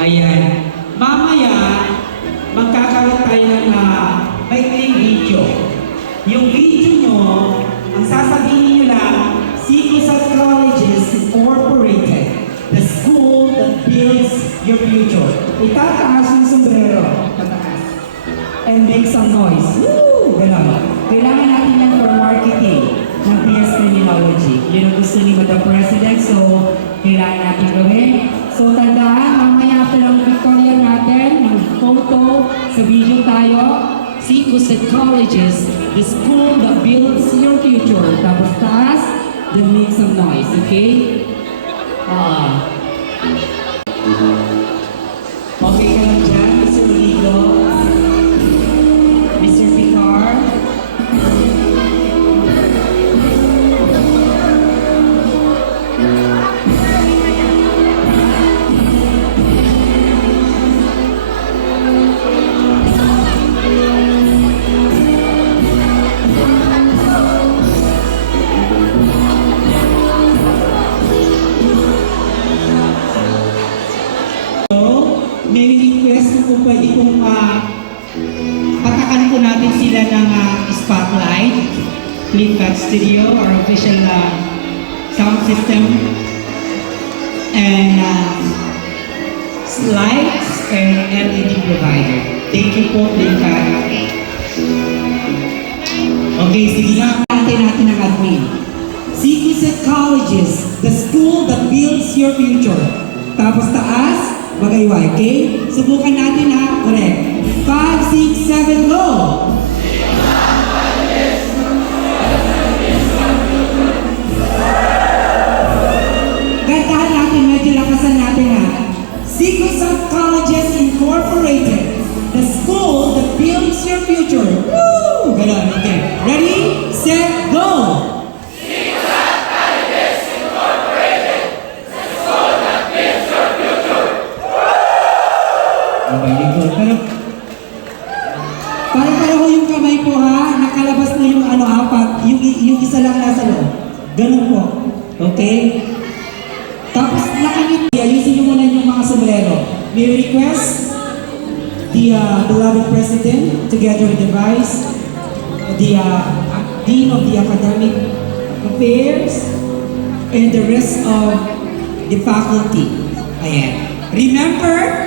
Ayan. Mamaya, magkakaroon tayo ng maikling video. Yung video nyo, ang sasabihin nyo lang, Sikosat Colleges Incorporated, the school that builds your future. Itataas yung sombrero, pataas. And make some noise. Woo! Ganon. Kailangan natin yan for marketing ng PS Terminology. Yun ang gusto ni Madam President, so kailangan natin gawin. So tandaan, mamaya after ang Victoria natin, ng photo, sa video tayo, Sikosat Colleges, the school that builds your future. Tapos taas, then make some noise, okay? Okay ka lang dyan, Mr. Ligo? Mr. Picar? May request kung pwede kong patakan po natin sila ng spotlight, Flipkart Studio, our official sound system, and lights and LED provider. Thank you po, Flipkart. Okay, sige nga, natin ang admin. Sikosat Colleges, the school that builds your future. Tapos taas, magayway, okay? Subukan natin ha, correct. 5, 6, 7, go! Gantahan natin, medyo lakasan natin ha. Sikosat Colleges Incorporated, the school that builds your future. Woo! Ganon, okay. Ready, set, go! Pero para yung kamay po ha, nakalabas na yung apat, yung isa lang nasa loob. Ganun po. Okay? Tapos nakangiti, ayusin nyo muna yung mga sombrero. May request the beloved President, together with the Vice, the Dean of the Academic Affairs, and the rest of the faculty. Ayan. Remember,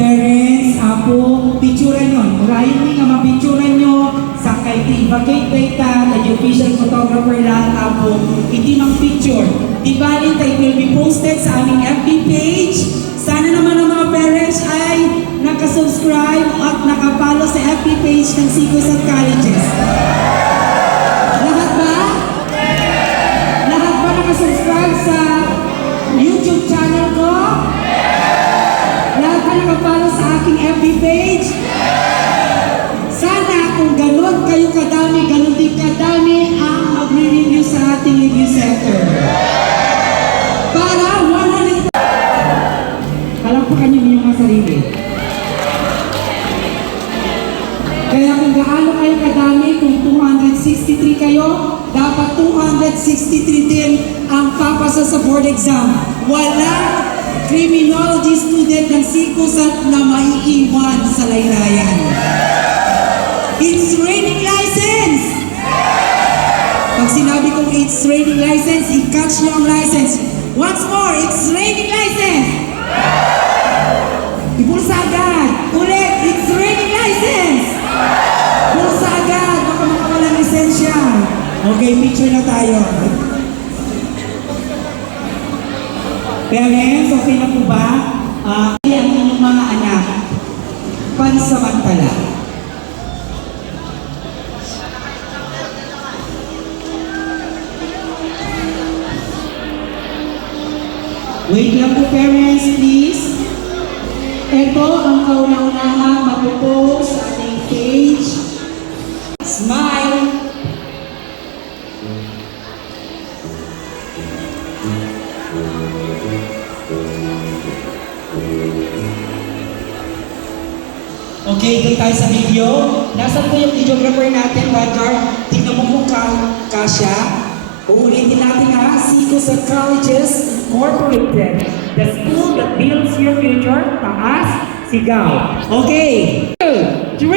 parents, apo, picturean nyo. Murahin nga mapicturean nyo sa kay Vacate Data, the official photographer lang, apo, hindi mang picture. Di bali, it will be posted sa aming FB page. Sana naman ang mga parents ay nakasubscribe at nakapalo sa FB page ng Sikosat Colleges. Lahat ba? Lahat ba nakasubscribe sa YouTube channel ko? Lahat ba nakapalo sa aking FB page? Sana kung ganun kayo kadami, ganun din kadami ang magre-review sa ating review center. Para 100... Kalampakan niyo yung mga sarili. Kaya kung gaano kayo kadami, kung 263 kayo, dapat 263 din ang papasa sa board exam. Walang criminology student ng Sikosat na maiiwan sa laylayan. It's raining license! Pag sinabi kong it's raining license, i-catch nyo ang license. Once more, it's raining license! Ibulsa agad! Ulit, it's raining license! Bulsa agad, baka makawalang lisensya. Okay, picture na tayo. Parents, okay na po ba? Ang inyong mga anak, pansamantala. Wait lang po parents, please. Ito ang kauna-unahang mapopost sa ating page. Smile! Okay, doon tayo sa video. Nasaan po yung videographer natin, Vanguard? Tingnan mo kung kasya. Uulitin natin ha, Seiko Colleges Incorporated. The school that builds your future. Taas, sigaw. Okay. 2, 3.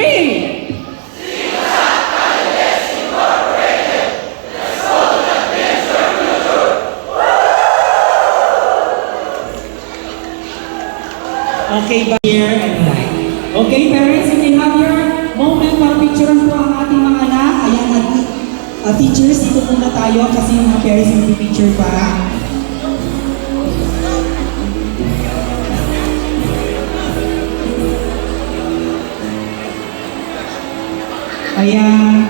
Okay ba here and right? Okay parents, you can have your moment para picturean po ang ating mga anak. Ayan, teachers, dito muna tayo kasi yung mga parents yung picture pa. Ayan,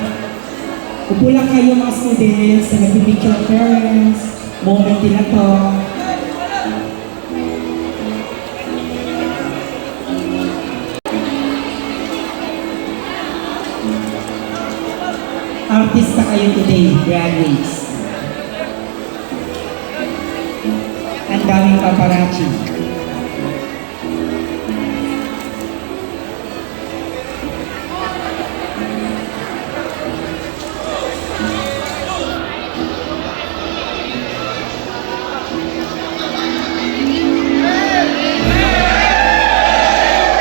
upo lang kayo mga students na nagpipicture ang parents. Moment nila to. Artista kayo today, graduates. Ang daming paparazzi.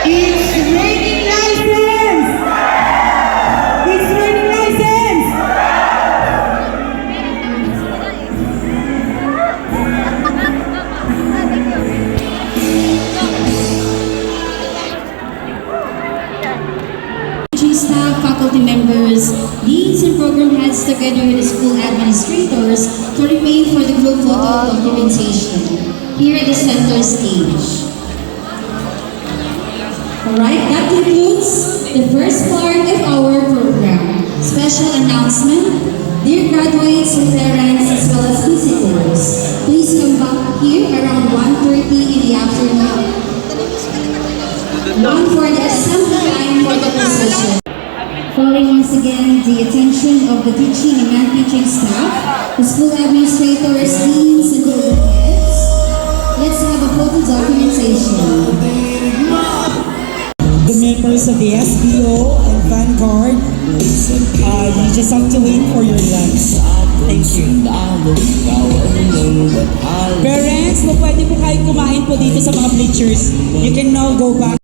It's raining license! It's raining license! Teaching staff, faculty members, deans and program heads together with the school administrators to remain for the group photo documentation here at the center stage. Alright, that concludes the first part of our program. Special announcement. Dear graduates and parents as well as visitors, please come back here around 1:30 in the afternoon. One for the assembly line for the procession. Calling once again the attention of the teaching and non-teaching staff, the school administrators, deans, and program heads. Let's have a photo documentation. The members of the SBO and Vanguard, you just have to wait for your lunch. Thank you. Parents, kung pwede po kayo kumain po dito sa mga bleachers, you can now go back.